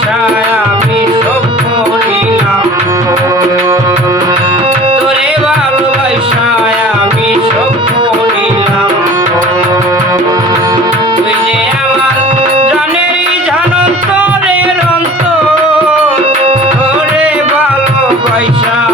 আশায় আমি সব করিলাম তোরে ভালোবাসায় আমি সব করিলাম তুই যে আমার জানেরই জানন্তরের অন্ত তোরে ভালোবাসায়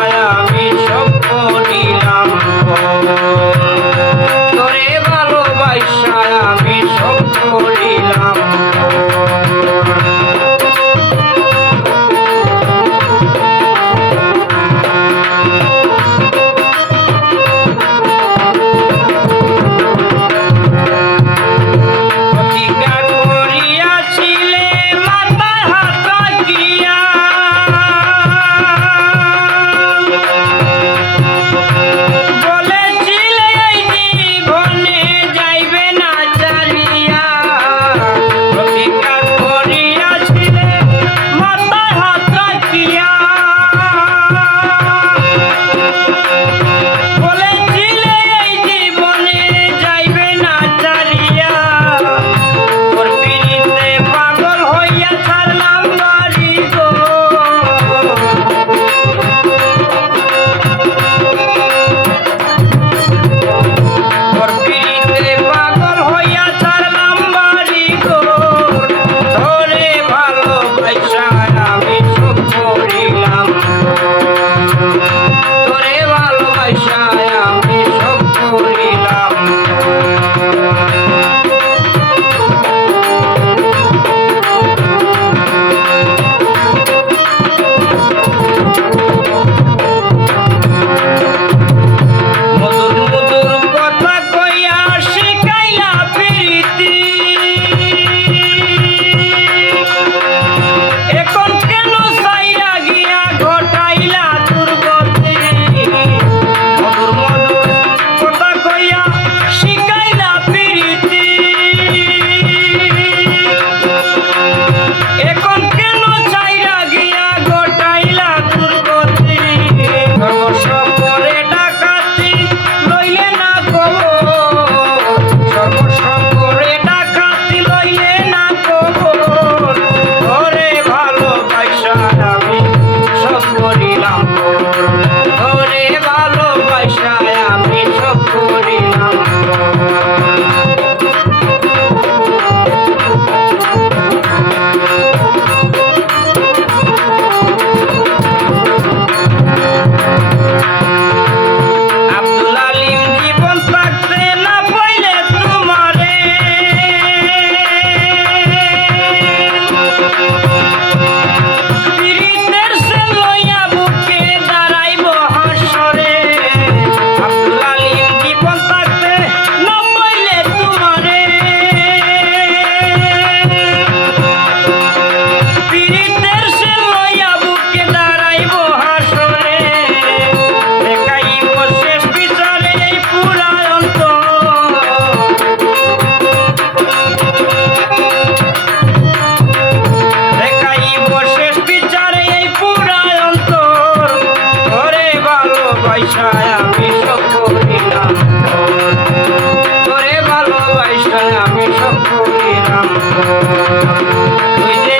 তোরে